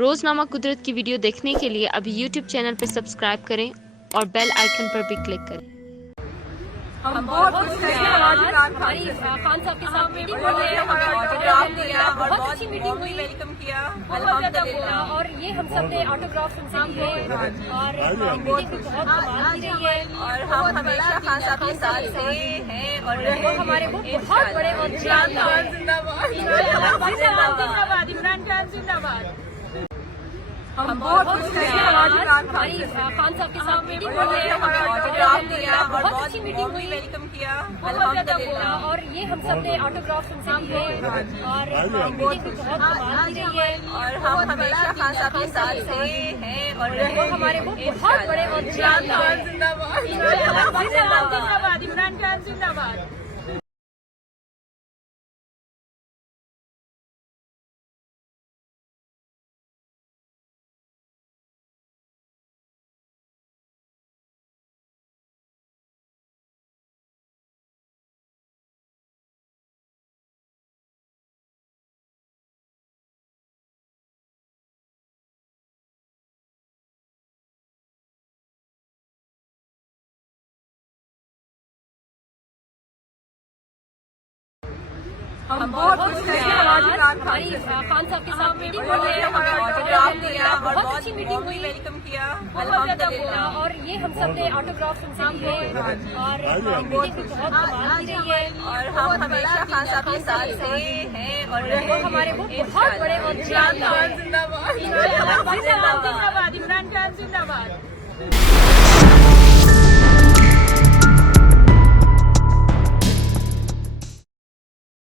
रोजनामा कुदरत की वीडियो देखने के लिए अभी यूट्यूब चैनल पर सब्सक्राइब करें और बेल आइकन पर भी क्लिक करें। हम बहुत खुश हैं आज हमारी खान साहब के साथ मीटिंग हुई है, हमें ऑटोग्राफ दिया, बहुत अच्छी मीटिंग हुई, वेलकम किया, अल्हम्दुलिल्लाह। और ये हम सब ने ऑटोग्राफ उनसे लिए और मीटिंग भी बहुत कमाल की रही है और हम हमेशा खान साहब के साथ से हैं और वो हमारे बहुत बड़े और जिंदाबाद इमरान खान जिंदाबाद। हम बहुत खुश हैं आज हमारी खान साहब के साथ मीटिंग हुई है, हमें ऑटोग्राफ दिया, बहुत अच्छी मीटिंग हुई, वेलकम किया, अल्हम्दुलिल्लाह। और ये हम सब ने ऑटोग्राफ उनसे लिए और मीटिंग भी बहुत कमाल की रही है और हम हमेशा खान साहब के साथ से हैं और वो हमारे बहुत बड़े और जिंदाबाद इमरान खान जिंदाबाद। हम बहुत खुश हैं आज हमारी खान साहब के साथ मीटिंग हुई है, हमें ऑटोग्राफ दिया, बहुत अच्छी मीटिंग हुई, वेलकम किया, अल्हम्दुलिल्लाह। और ये हम सब ने ऑटोग्राफ उनसे लिए और मीटिंग भी बहुत कमाल की रही है और हम हमेशा खान साहब के साथ से हैं और वो हमारे बहुत बड़े और जिंदाबाद इमरान खान जिंदाबाद।